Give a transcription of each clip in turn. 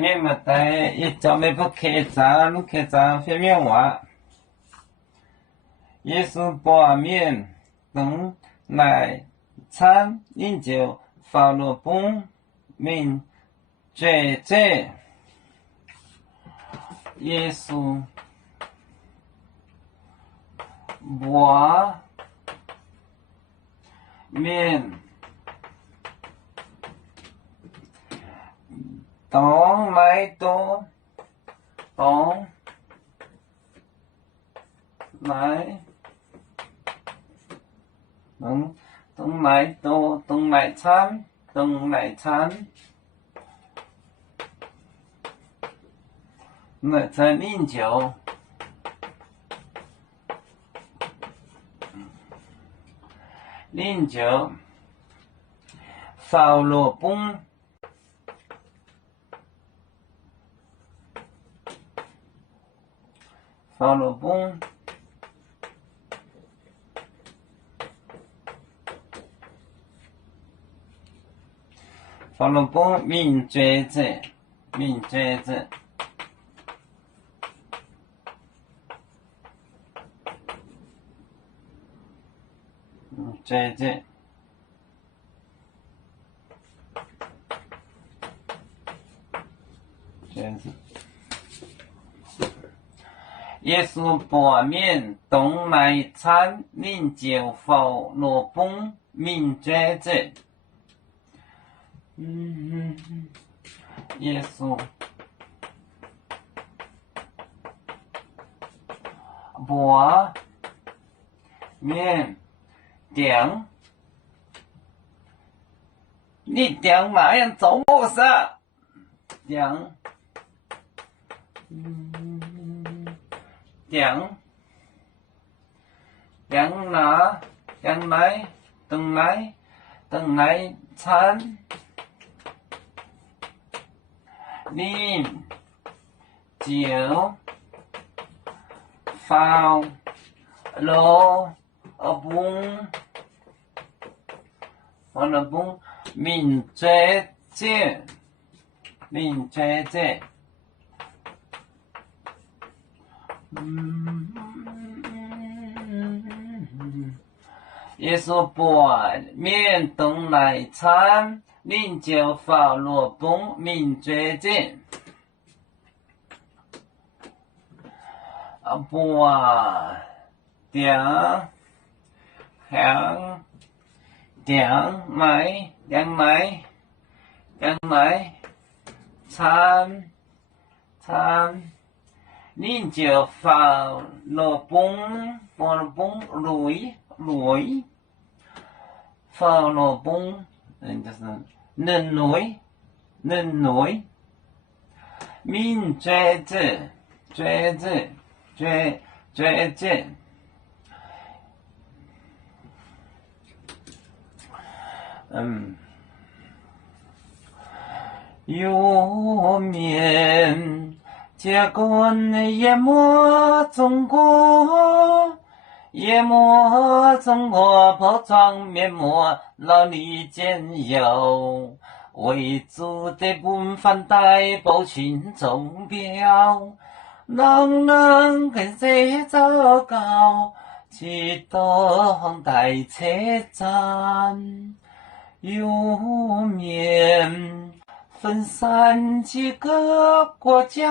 面目的一早没不开张方面话，耶稣把面等来餐饮酒放入本命罪罪，耶稣把面等来多等来等来多等来餐来餐饮酒放入本命罪罪耶稣把面等来餐饮酒放入本命罪罪。耶稣把面点，你点嘛样做我啥？点拿等来餐饮酒放入本命罪罪。耶稣把面等来餐饮酒放入本命罪罪。把点来餐饮酒放入本内放入本就是内命罪罪有面结棍淹没中国破窗面目老里间有，为主的本反带报群众标，人跟谁糟糕，去东大车站有面分散几个国家，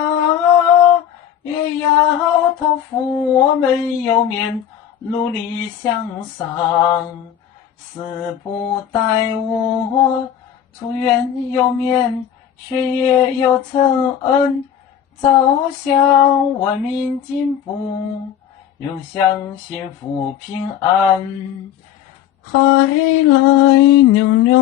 也要托付我们有面努力向上，死不待我出院有面学业有成恩，走向文明进步，永享幸福平安，海来牛牛